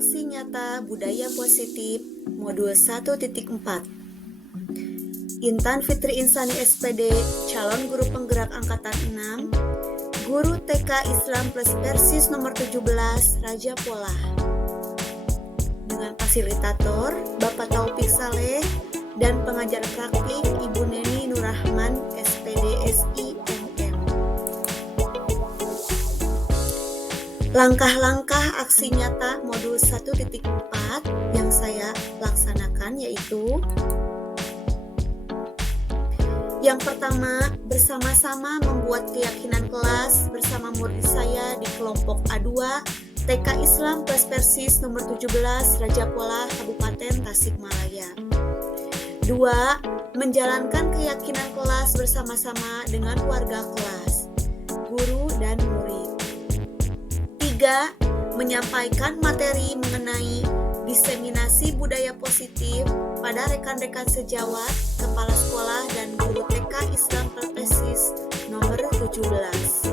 Aksi Nyata Budaya Positif Modul 1.4. Intan Fitri Insani SPD, calon guru penggerak angkatan 6, guru TK Islam plus Persis nomor 17, Raja Polah. Dengan fasilitator Bapak Taufik Saleh dan pengajar praktik Ibu Neni Nurrahman SPD SI MM. Langkah-langkah aksi nyata modul 1.4 yang saya laksanakan yaitu: yang pertama, bersama-sama membuat keyakinan kelas bersama murid saya di kelompok A2 TK Islam plus Persis nomor 17 Raja Polah Kabupaten Tasikmalaya. 2. Menjalankan keyakinan kelas bersama-sama dengan warga kelas, guru dan murid. 3. Menyampaikan materi mengenai diseminasi budaya positif pada rekan-rekan sejawat, kepala sekolah, dan guru TK Islam Persis nomor 17. 1.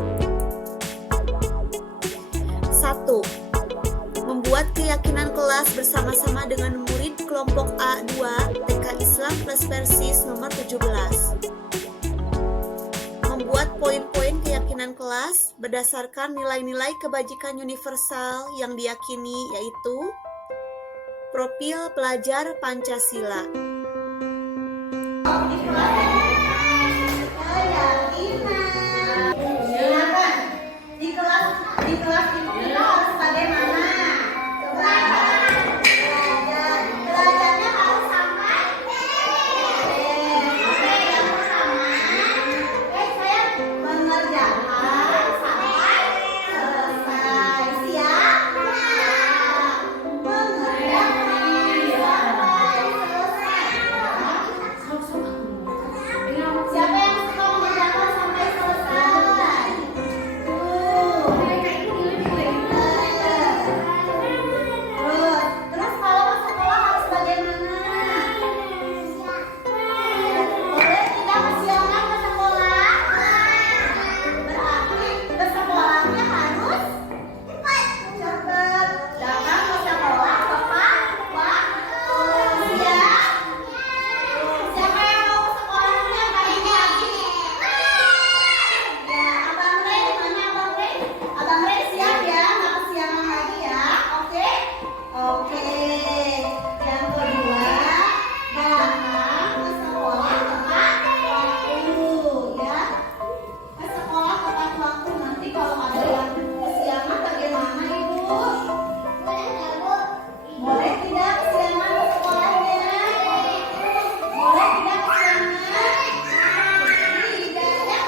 Membuat keyakinan kelas bersama-sama dengan murid kelompok A2 TK Islam plus Persis nomor 17. Membuat poin-poin keyakinan kelas berdasarkan nilai-nilai kebajikan universal yang diyakini, yaitu profil pelajar Pancasila. Di kelas kita harus bagaimana? Belajarnya harus sampai yang pertama, saya mengerjakan sampai selesai. Siap? Mengerjakan sampai selesai. Siapa yang suka mengerjakan sampai selesai? Terus kalau ke sekolah harus bagaimana? Boleh tidak kesiangan ke sekolah? Berarti ke sekolahnya harus cepat. Datang ke sekolah tepat waktu. Ya. Siapa yang mau ke sekolahnya pagi-pagi? Ya, Abang Rey, mana Abang Rey? Abang Rey siap ya, nggak kesiangan lagi ya, oke? Oke. Yang kedua, datang ke sekolah tepat waktu, ya. Ke sekolah tepat waktu. Nanti kalau ada yang kesiangan bagaimana, Ibu? Boleh tidak kesiangan ke sekolahnya? Boleh tidak kesiangan? Tidak.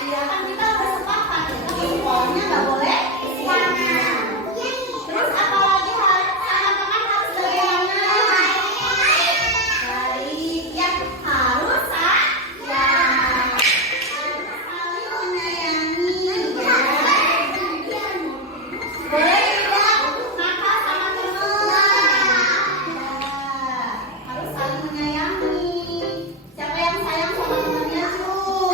Iya kan kita udah sepakat, tapi sekolahnya nggak boleh kesiangan. Terus apalagi anak-anak harus bagaimana? Baik, ya harus sayang. Harus saling menyayangi. Boleh tidak nakal sama teman? Harus saling menyayangi. Siapa yang sayang sama temannya tuh?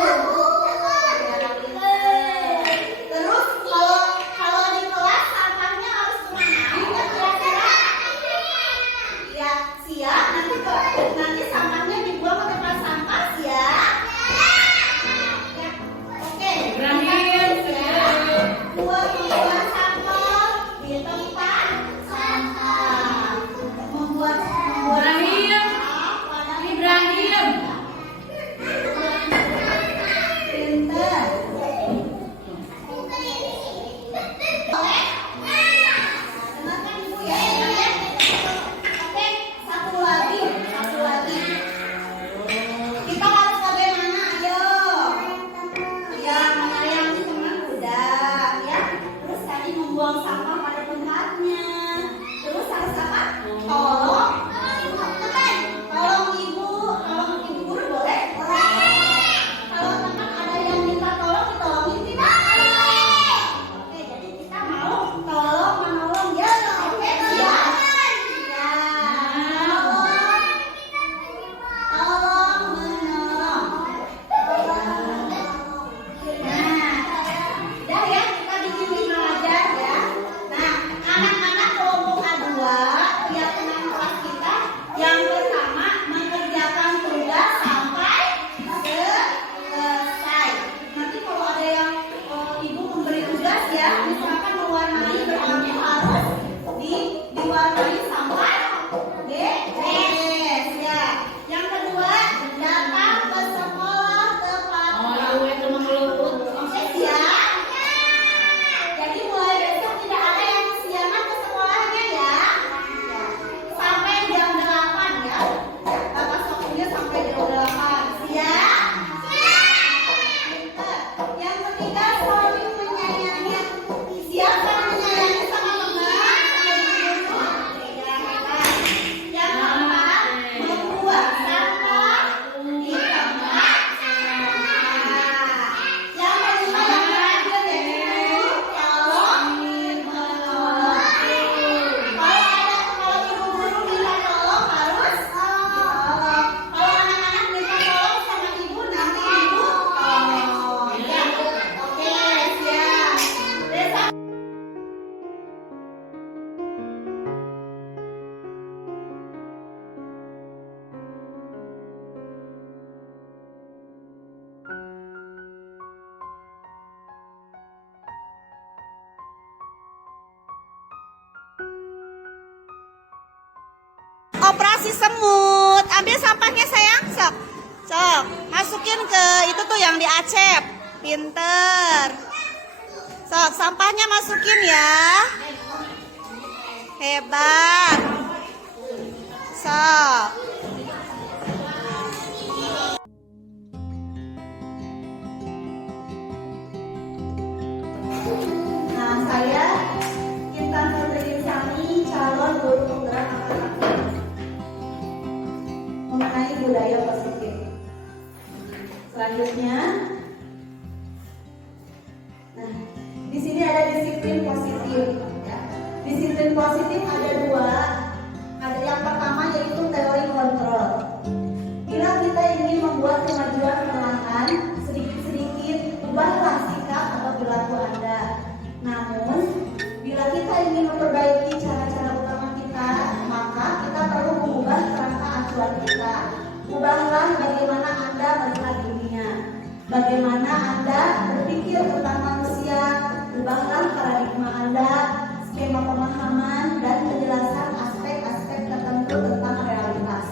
Terus kalau di kelas sampahnya harus kemana? Kira-kira? Ya, siap. Nanti sampahnya dibuang ke tempat sampah, siap? Ya, oke. Membuat sampel di tempat sampah. Membuat pinter. Boleh? Dengarkan Ibu ya. Oke, satu lagi. Kita harus bagaimana? Ayo. Ya, menyayangi teman udah, ya. Terus tadi membuang sampah pada tempatnya. Terus harus apa? Tolong ibu guru boleh? Kalau teman ada yang minta tolong, ditolongin tidak? Oke, jadi kita mau tolong menolong ya. Oke, siap? Ya. Tolong menolong. Nah, dah ya, kita bikin 5 aja ya. kasih semut. Ambil sampahnya sayang, sok. Sok, masukin ke itu tuh yang diacep. Pinter. Sok, sampahnya masukin ya. Hebat. Sok. Nah, saya Intan Fitri Insani, calon guru penggerak angkatan mengenai budaya positif. Selanjutnya, nah, di sini ada disiplin positif. Ya. Disiplin positif ada dua. Ada yang pertama yaitu teori kontrol. Bila kita ingin membuat kemajuan perlahan, sedikit-sedikit ubahlah sikap atau perilaku Anda. Namun, bila kita ingin memperbaiki cara-cara utama kita, maka kita perlu mengubah kerangka acuan kita. Ubahlah bagaimana Anda melihat dunia, bagaimana Anda berpikir tentang manusia. Ubahlah paradigma Anda, skema pemahaman, dan penjelasan aspek-aspek tertentu tentang realitas.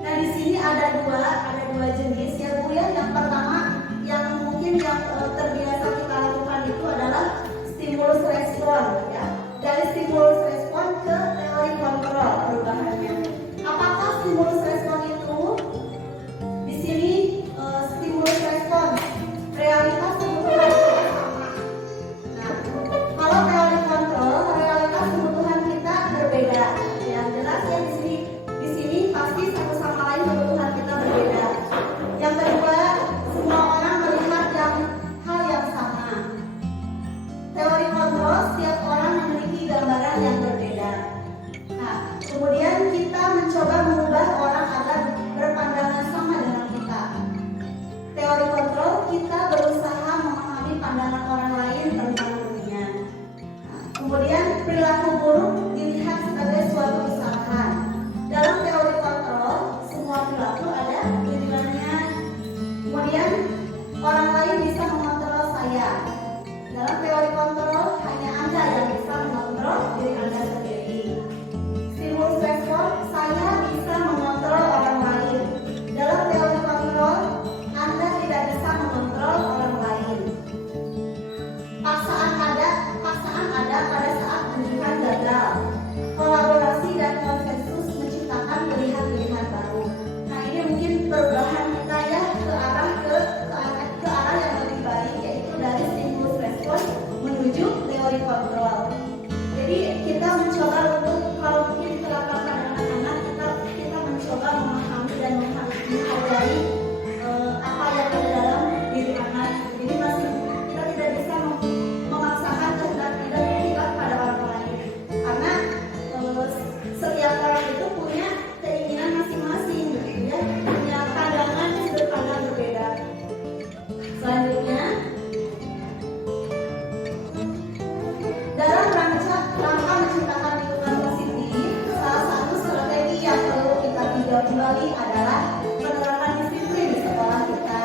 Nah, di sini ada dua jenis ya Bu ya. Yang pertama, yang mungkin yang terbiasa kita lakukan itu adalah stimulus respon ya. Dari stimulus respon ke teori kontrol perubahannya. Apakah stimulus respon itu? Di sini stimulus respon realitas kebutuhan kita sama. Nah, kalau teori kontrol realitas kebutuhan kita berbeda. Yang jelas ya di sini pasti satu sama lain kebutuhan kita berbeda. Yang kedua, semua orang melihat hal yang sama. Teori kontrol, setiap orang memiliki gambaran yang berbeda. Nah, kemudian kita mencoba mengubah orang agar berpandangan sama dengan kita. Teori kontrol, kita berusaha memahami pandangan orang lain tentang dunia. Nah, kemudian perilaku buruk dilihat sebagai suatu kesalahan. Dalam teori kontrol, semua perilaku ada tujuannya. Kemudian orang lain bisa mengontrol saya. Dalam teori kontrol, hanya Anda yang bisa mengontrol diri Anda sendiri. Stimulus respon, saya bisa mengontrol orang lain. Dalam teori kontrol, Anda tidak bisa mengontrol orang lain. Paksaan ada pada saat tunjukan gagal. Kolaborasi dan konsensus menciptakan pilihan-pilihan baru. Nah, ini mungkin perubahan kita ya ke arah yang lebih baik, yaitu dari stimulus respon menuju teori kontrol. Jadi kita mencoba untuk, kalau mungkin diterapkan pada anak-anak, kita mencoba memahami dan menghargai apa yang ada dalam diri anak. Jadi kita tidak bisa memaksakan kehendak kita pada orang lain, karena setiap orang itu punya keinginan masing-masing, gitu ya, punya pandangan sudut pandang berbeda. Selanjutnya, dalam rangka menciptakan lingkungan positif, salah satu strategi yang perlu kita tinjau kembali adalah penerapan disiplin di sekolah kita.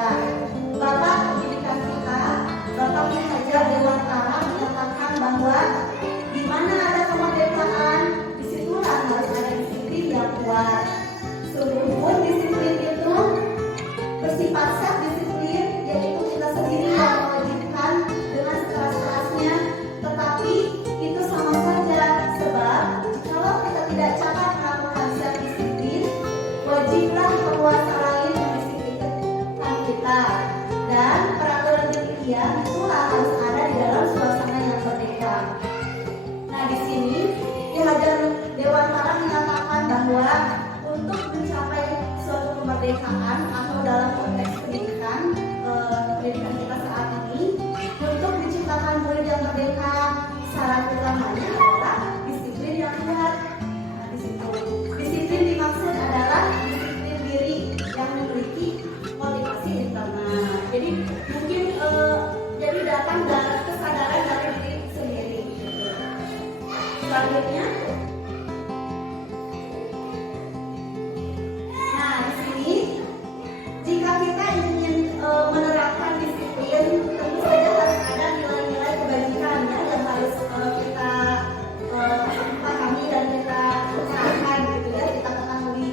Bapak pendidikan kita, Bapak Ki Hajar Dewantara menyatakan bahwa di mana ada kemerdekaan, disitulah harus ada disiplin yang kuat. Sungguh disiplin itu bersifat self disiplin, yaitu kita sendiri yang mewajibkan dengan sekeras-kerasnya, tetapi itu sama saja, sebab kalau kita tidak cepat melakukan self disiplin, wajiblah penguasa lain mendisiplinkan kita. Dan peraturan demikian itulah harus ada di dalam suasana yang merdeka. Nah, di sini Ki Hajar Dewantara menyatakan bahwa untuk mencapai suatu kemerdekaan atau dalam konteks pendidikan kita saat ini, untuk menciptakan murid yang merdeka, syarat utamanya adalah disiplin yang kuat. Nah, disiplin dimaksud adalah disiplin diri yang memiliki motivasi internal. Jadi mungkin jadi datang dari kesadaran dari diri sendiri. Selanjutnya, nah di sini jika kita ingin menerapkan disiplin, tentu saja harus ada nilai-nilai kebajikan ya yang harus kita pahami dan kita terapkan gitu ya, kita ketahui.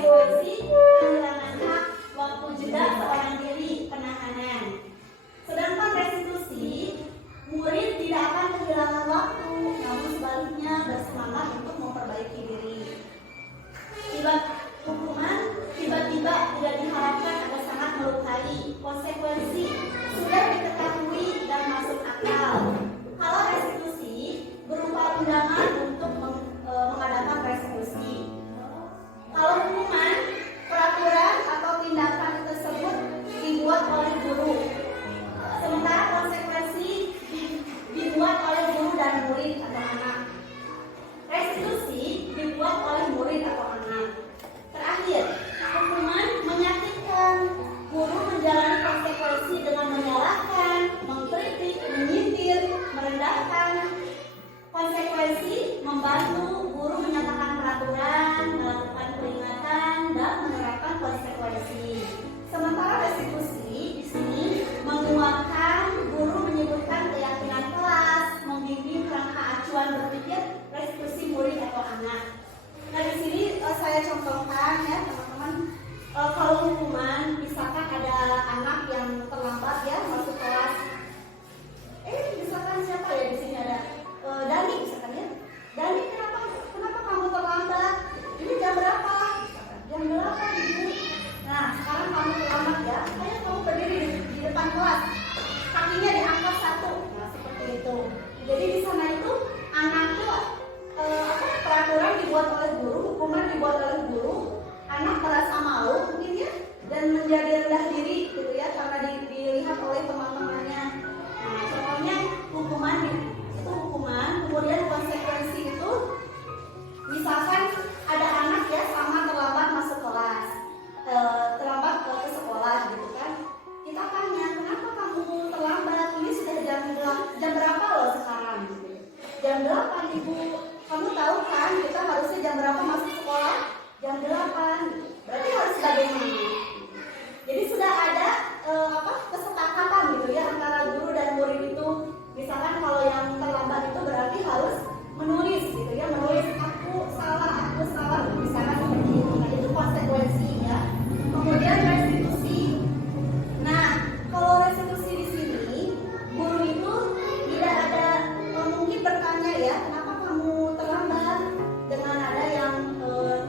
konsekuensi kehilangan hak waktu jeda seorang diri penahanan. Sedangkan restitusi, murid tidak akan kehilangan waktu, namun sebaliknya bersemangat untuk memperbaiki diri. Hukuman tiba-tiba tidak diharapkan akan sangat melukai. Konsekuensi sudah diketahui dan masuk akal. Kalau restitusi berupa undangan untuk mengadakan restitusi. Kalau hukuman, peraturan atau tindakan tersebut dibuat oleh guru. Sementara konsekuensi dibuat oleh guru dan murid atau anak. Restitusi dibuat oleh murid atau anak. Terakhir, hukuman menyakitkan. Guru menjalani konsekuensi dengan menyalahkan, mengkritik, menyindir, merendahkan. Konsekuensi membantu guru menyatakan peraturan, melakukan peringatan, dan menerapkan konsekuensi. Sementara restitusi di sini menguatkan, guru menyebutkan keyakinan kelas, membimbing kerangka acuan berpikir restitusi murid atau anak. Nah di sini saya contohkan ya teman-teman, kalau hukuman misalkan ada anak yang terlambat ya masuk kelas, misalkan siapa ya di sini ada Dani misalkan ya, Dani kenapa kamu terlambat? Ini jam berapa? Jam 8 ibu. Nah sekarang kamu terlambat ya, ayo kamu berdiri di depan kelas, kakinya diangkat satu, nah seperti itu. Jadi di sana itu anak tuh peraturan dibuat oleh guru, hukuman dibuat oleh guru, anak merasa malu mungkin ya, dan menjadi rendah diri gitu ya karena dilihat oleh teman-temannya. Nah contohnya hukuman itu hukuman, kemudian konsekuensi itu misalkan ada anak ya sama terlambat masuk kelas, terlambat ke sekolah gitu kan, kita tanya kenapa kamu terlambat, ini sudah jam berapa loh sekarang gitu. Jam 8 ibu, kamu tahu kan kita harusnya jam berapa masuk sekolah? Jam 8, berarti harus bagaimana? Jadi sudah ada kesepakatan gitu ya antara guru dan murid itu. Misalkan kalau yang terlambat itu berarti harus menulis gitu ya, menulis aku salah, misalkan seperti itu. Nah itu konsekuensi ya. Kemudian restitusi. Nah kalau restitusi di sini guru itu tidak ada mungkin bertanya ya kenapa kamu terlambat, dengan ada yang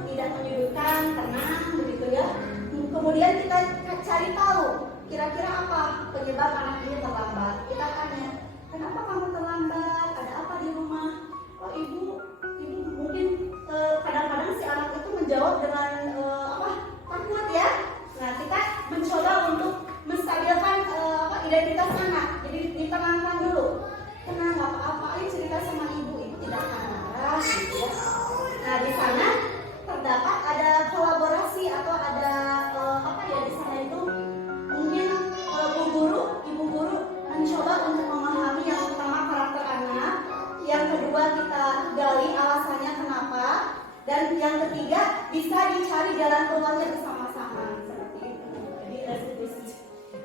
tidak menyudutkan, tenang begitu ya. Kemudian kita cari tahu kira-kira apa penyebab anak ini terlambat. Kita tanya kenapa kamu terlambat, ada apa di rumah? Oh ibu mungkin kadang-kadang si anak itu menjawab dengan takut ya. Nah kita mencoba untuk menstabilkan identitas anak. Jadi ditenangkan dulu, tenang nggak apa-apa, ayo cerita sama ibu tidak akan marah gitu ya. Nah di sana terdapat ada kolaborasi atau ada di sana itu mungkin ibu guru mencoba untuk memahami yang pertama karakter anak, yang kedua kita gali alasannya kenapa, dan yang ketiga bisa dicari jalan keluarnya bersama-sama seperti itu. Jadi restitusi.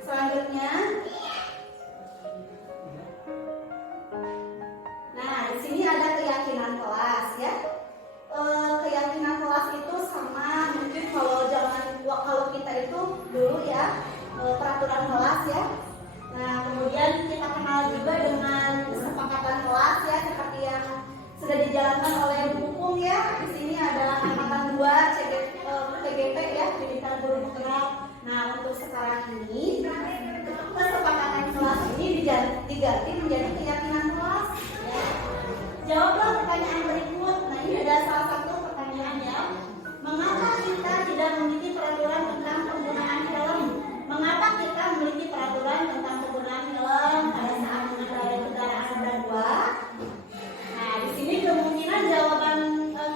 Selanjutnya, nah di sini ada keyakinan kelas ya. Keyakinan kelas itu sama mungkin kalau kita itu dulu ya peraturan kelas ya. Nah kemudian kita kenal juga dengan kesepakatan kelas ya, seperti yang sudah dijalankan oleh hukum ya. Di sini ada angkatan 2 PGP ya, pendidikan guru penggerak. Nah untuk sekarang ini kesepakatan kelas ini diganti menjadi keyakinan kelas ya. Jawablah pertanyaan berikut. Nah ini ada salah satu pertanyaannya. Mengapa kita tidak memiliki peraturan tentang penggunaan helm? Mengapa kita memiliki peraturan tentang penggunaan helm pada saat mengendarai kendaraan roda 2? Nah di sini kemungkinan jawaban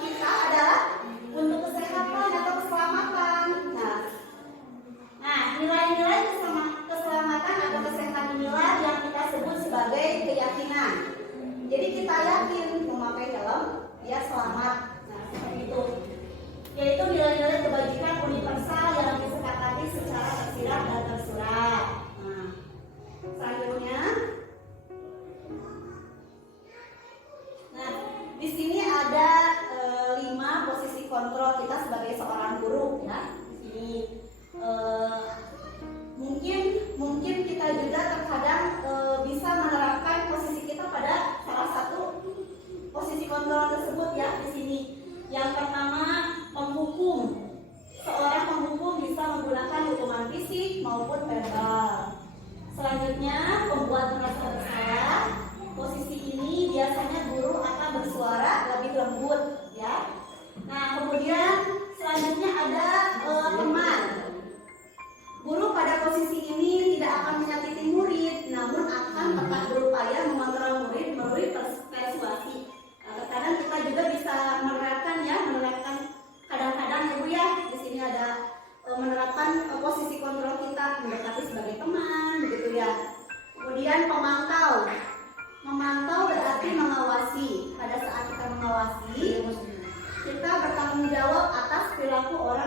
kita adalah untuk kesehatan atau keselamatan. Nah nilai-nilai keselamatan atau kesehatan inilah yang kita sebut sebagai keyakinan. Jadi kita yakin memakai helm dia selamat. Nah seperti itu. Yaitu nilai-nilai kebajikan universal yang disepakati secara tersirat dan tersurat. Nah, selanjutnya, di sini ada 5 posisi kontrol kita sebagai seorang guru.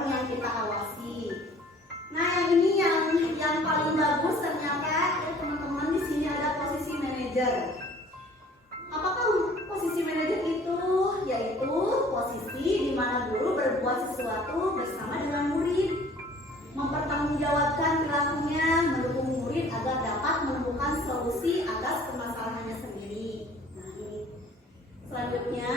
orang yang kita awasi. Nah, yang ini yang paling bagus ternyata ya teman-teman, di sini ada posisi manajer. Apakah posisi manajer itu? Yaitu posisi di mana guru berbuat sesuatu bersama dengan murid, mempertanggungjawabkan perilakunya, mendukung murid agar dapat menemukan solusi atas permasalahannya sendiri. Nah, ini selanjutnya.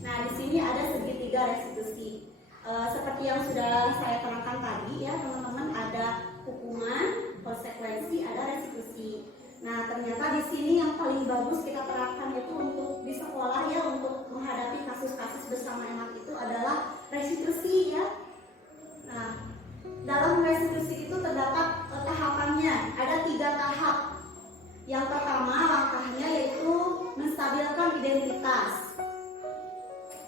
Nah, di sini ada segitiga restitusi. Seperti yang sudah saya terangkan tadi ya teman-teman, ada hukuman, konsekuensi, ada restitusi. Nah, ternyata di sini yang paling bagus kita terapkan itu untuk di sekolah ya, untuk menghadapi kasus-kasus bersama anak itu adalah restitusi ya. Nah, dalam restitusi itu terdapat tahapannya, ada 3 tahap. Yang pertama langkahnya yaitu menstabilkan identitas.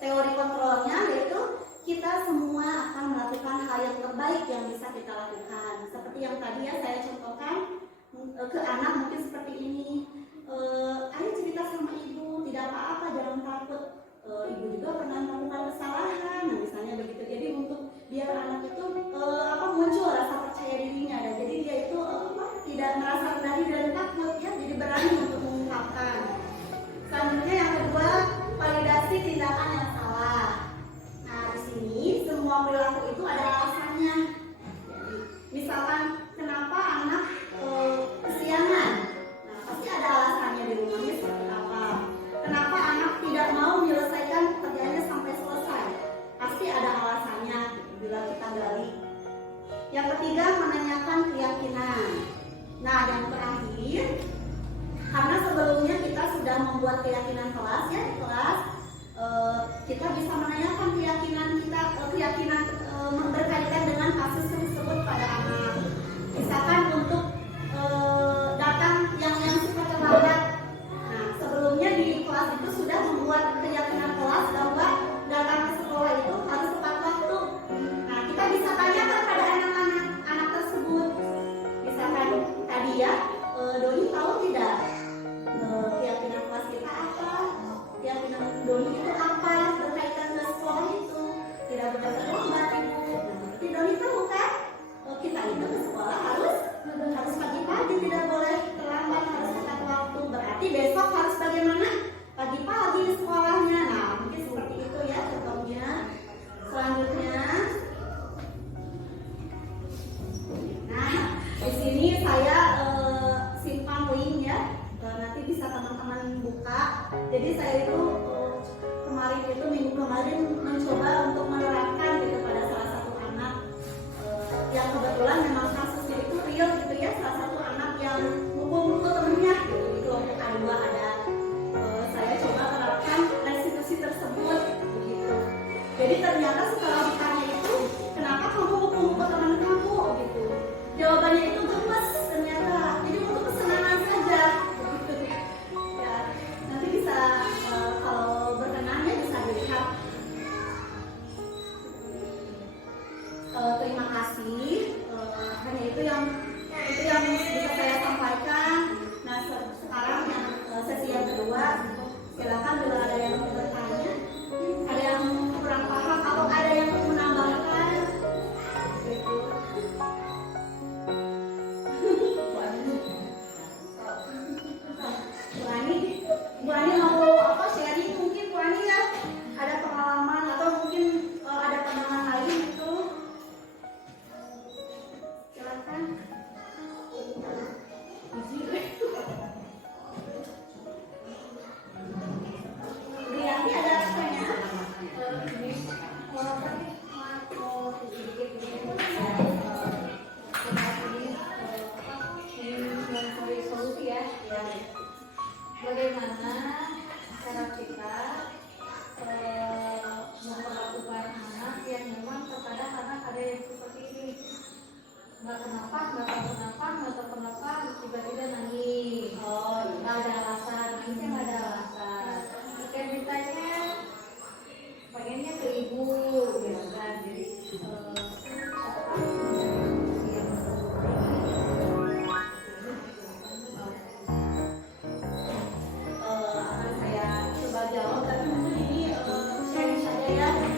Teori kontrolnya yaitu kita semua akan melakukan hal yang terbaik yang bisa kita lakukan. Seperti yang tadi ya saya contohkan ke anak mungkin seperti ini. Ayo cerita sama ibu, tidak apa-apa, jangan takut. Ibu juga pernah melakukan kesalahan, nah, misalnya begitu. Jadi untuk biar anak itu muncul rasa percaya dirinya, dan jadi dia itu tidak merasa rendah diri dan takut ya, jadi berani untuk mengungkapkan. Selanjutnya yang kedua, validasi tindakan yang salah. Nah, di sini semua perilaku itu ada alasannya. Jadi, misalkan kenapa anak kesiangan, nah pasti ada alasannya di rumahnya seperti apa. Kenapa anak tidak mau menyelesaikan pekerjaannya sampai selesai, pasti ada alasannya bila kita gali. Yang ketiga, menanyakan keyakinan. Nah, yang terakhir, karena sebelumnya kita sudah membuat keyakinan kelas ya di kelas, kita bisa menanyakan keyakinan kita, berkaitan dengan kasus tersebut pada anak. Misalkan untuk datang yang suka terlambat. Nah, sebelumnya di kelas itu sudah membuat keyakinan kelas bahwa datang ke sekolah itu harus tepat waktu. Nah, kita bisa tanyakan pada anak-anak tersebut. Misalkan tadi ya, Doni tahu tidak keyakinan kelas kita apa? Keyakinan Doni itu apa berkaitan dengan sekolah itu? Tidak boleh terlambat ibu. Berarti Doni tahu kan? Kita itu ke sekolah harus pagi-pagi, tidak boleh terlambat, harus tepat waktu. Berarti besok harus bagaimana? Pagi-pagi sekolahnya. Nah, mungkin seperti itu ya contohnya. Selanjutnya, nah di sini saya simpan link ya. Nanti bisa teman-teman buka. Jadi saya itu minggu kemarin mencoba untuk menerapkan gitu pada salah satu anak yang kebetulan memang kasusnya itu real gitu ya, salah satu anak yang mukul temennya gitu di kelompok A2 ada. Saya coba terapkan restitusi tersebut begitu. Jadi ternyata setelah ditanya itu, kenapa kamu mukul teman kamu gitu, jawabannya itu gemes ternyata. Jadi untuk kesenangan saja begitu ya. Nanti bisa kalau berkenannya bisa dilihat. Terima kasih. Hanya itu yang bisa saya sampaikan. Nah, sekarang yang sesi yang kedua, silakan bila ada yang bertanya, ada yang kurang paham atau ada yang budaya